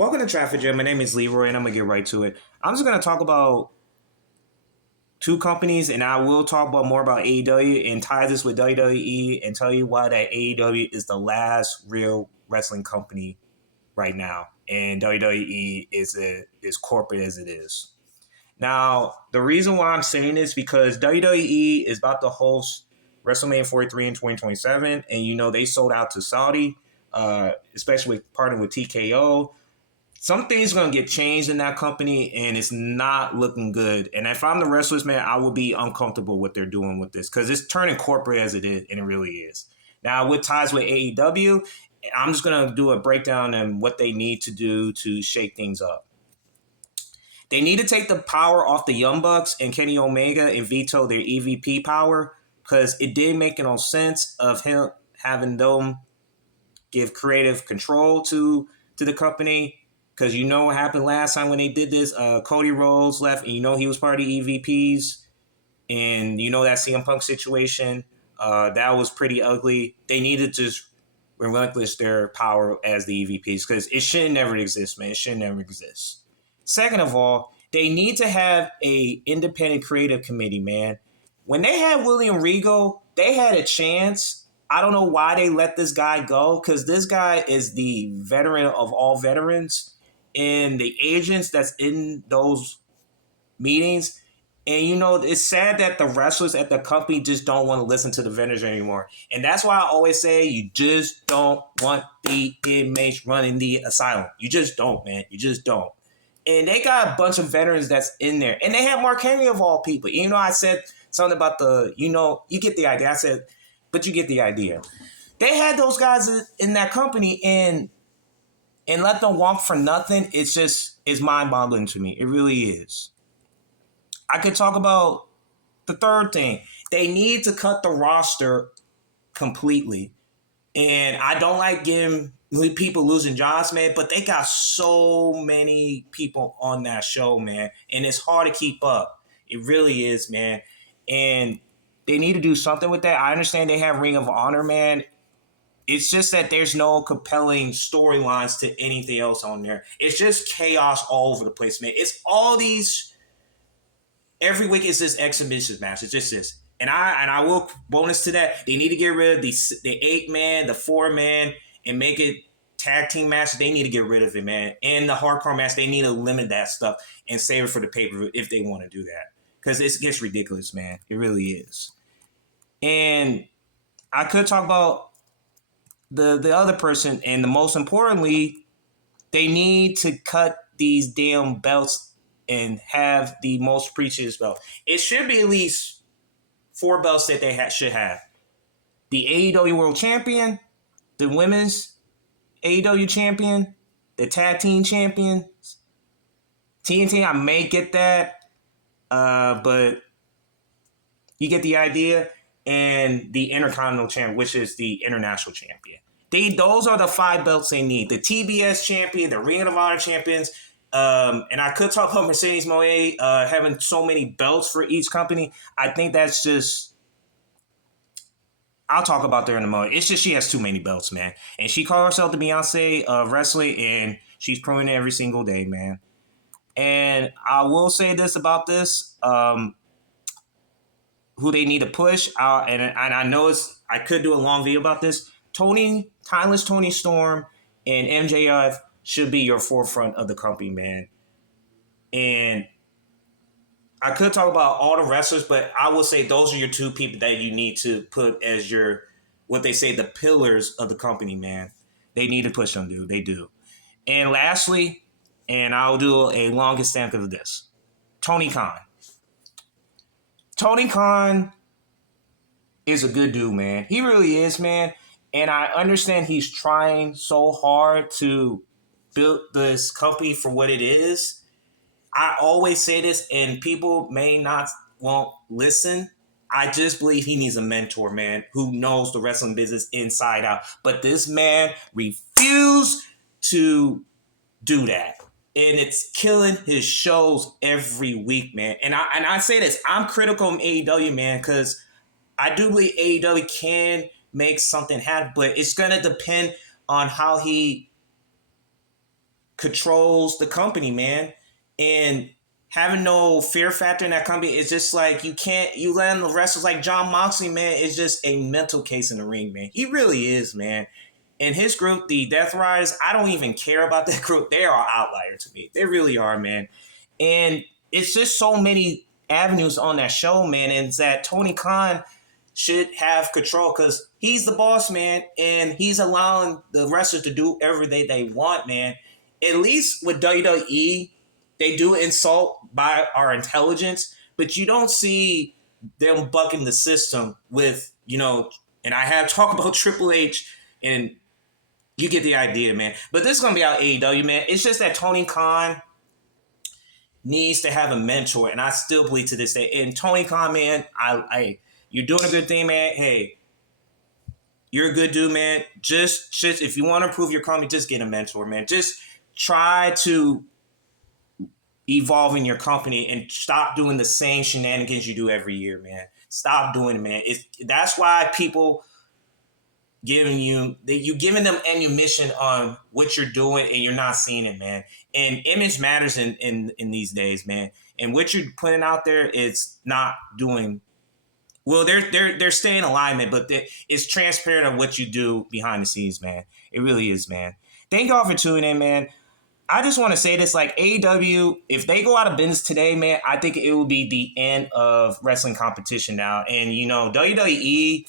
Welcome to Traffic Jam. My name is Leroy, and I'm gonna get right to it. I'm just gonna talk about two companies, and I will talk about more about AEW and tie this with WWE and tell you why that AEW is the last real wrestling company right now, and WWE is as corporate as it is. Now, the reason why I'm saying this because WWE is about to host WrestleMania 43 in 2027, and they sold out to Saudi, especially partnering with TKO. Some things going to get changed in that company, and it's not looking good. And if I'm the wrestlers, man, I will be uncomfortable what they're doing with this because it's turning corporate as it is, and it really is. Now, with ties with AEW, I'm just going to do a breakdown on what they need to do to shake things up. They need to take the power off the Young Bucks and Kenny Omega and veto their EVP power because it didn't make no sense of him having them give creative control to the company. Because what happened last time when they did this? Cody Rhodes left, and he was part of the EVPs. And that CM Punk situation, that was pretty ugly. They needed to just relinquish their power as the EVPs because it should never exist, man. It should never exist. Second of all, they need to have a independent creative committee, man. When they had William Regal, they had a chance. I don't know why they let this guy go because this guy is the veteran of all veterans. And the agents that's in those meetings. And, it's sad that the wrestlers at the company just don't want to listen to the vendors anymore. And that's why I always say you just don't want the inmates running the asylum. You just don't, man. You just don't. And they got a bunch of veterans that's in there. And they have Mark Henry of all people. I said something about you get the idea. I said, but you get the idea. They had those guys in that company and let them walk for nothing, it's mind-boggling to me. It really is. I could talk about the third thing. They need to cut the roster completely. And I don't like giving people losing jobs, man, but they got so many people on that show, man. And it's hard to keep up. It really is, man. And they need to do something with that. I understand they have Ring of Honor, man. It's just that there's no compelling storylines to anything else on there. It's just chaos all over the place, man. It's all these. Every week is this exhibition match. It's just this, and I will bonus to that. They need to get rid of the 8-man, the 4-man, and make it tag team match. They need to get rid of it, man. And the hardcore match, they need to limit that stuff and save it for the pay-per-view if they want to do that because it gets ridiculous, man. It really is. And I could talk about the other person, and the most importantly, they need to cut these damn belts and have the most prestigious belt. It should be at least 4 belts that they should have. The AEW World Champion, the Women's AEW Champion, the Tag Team Champions, TNT, I may get that, but you get the idea, and the Intercontinental Champion, which is the International Champion. Those are the 5 belts they need. The TBS Champion, the Ring of Honor Champions, and I could talk about Mercedes Moné having so many belts for each company. I think that's just, I'll talk about that in a moment. It's just she has too many belts, man. And she calls herself the Beyonce of wrestling, and she's proving it every single day, man. And I will say this about this, who they need to push, and I know I could do a long video about this. Timeless Tony Storm and MJF should be your forefront of the company, man. And I could talk about all the wrestlers, but I will say those are your 2 people that you need to put as your, what they say, the pillars of the company, man. They need to push them, dude. They do. And lastly, and I'll do a longest stamp of this, Tony Khan. Tony Khan is a good dude, man. He really is, man. And I understand he's trying so hard to build this company for what it is. I always say this, and people won't listen. I just believe he needs a mentor, man, who knows the wrestling business inside out. But this man refused to do that. And it's killing his shows every week, man. And I say this, I'm critical of AEW, man, because I do believe AEW can make something happen, but it's going to depend on how he controls the company, man. And having no fear factor in that company, it's just like you let in the wrestlers like John Moxley, man, is just a mental case in the ring, man. He really is, man. And his group, the Death Riders, I don't even care about that group. They are outlier to me. They really are, man. And it's just so many avenues on that show, man. And it's that Tony Khan should have control because he's the boss, man. And he's allowing the wrestlers to do everything they want, man. At least with WWE, they do insult by our intelligence, but you don't see them bucking the system with, and I have talked about Triple H, and you get the idea, man. But this is going to be out AEW, man. It's just that Tony Khan needs to have a mentor, and I still believe to this day. And Tony Khan, man, you're doing a good thing, man. Hey, you're a good dude, man. Just if you want to improve your company, just get a mentor, man. Just try to evolve in your company and stop doing the same shenanigans you do every year, man. Stop doing it, man. That's why people you giving them ammunition on what you're doing and you're not seeing it, man. And image matters in these days, man. And what you're putting out there is not doing well. They're staying in alignment, but it's transparent of what you do behind the scenes, man. It really is, man. Thank y'all for tuning in, man. I just want to say this, like AEW, if they go out of business today, man, I think it will be the end of wrestling competition now. And, WWE,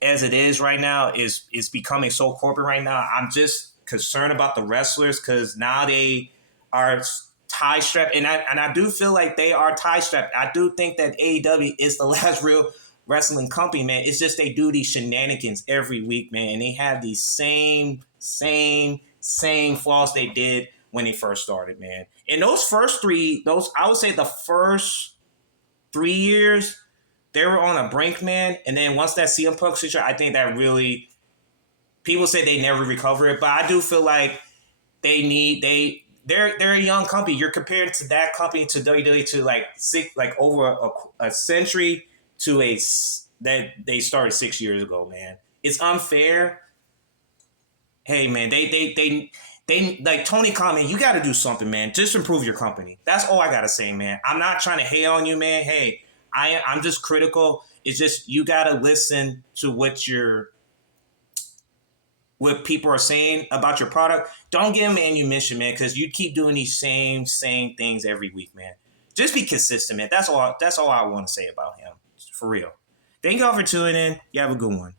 as it is right now, is becoming so corporate right now. I'm just concerned about the wrestlers because now they are tie strapped. And I do feel like they are tie strapped. I do think that AEW is the last real wrestling company, man. It's just they do these shenanigans every week, man. And they have these same flaws they did when they first started, man. And I would say the first 3 years, they were on a brink, man. And then once that CM Punk situation, I think that really, people say they never recover it, but I do feel like they're a young company. You're compared to that company to WWE to over a century to that they started 6 years ago, man. It's unfair. Hey, man, they like Tony Khan, man, you got to do something, man. Just improve your company. That's all I got to say, man. I'm not trying to hate on you, man. Hey, I'm just critical. It's just you got to listen to what people are saying about your product. Don't give them ammunition, man, because you keep doing these same things every week, man. Just be consistent, man. That's all I want to say about him. For real. Thank y'all for tuning in. You have a good one.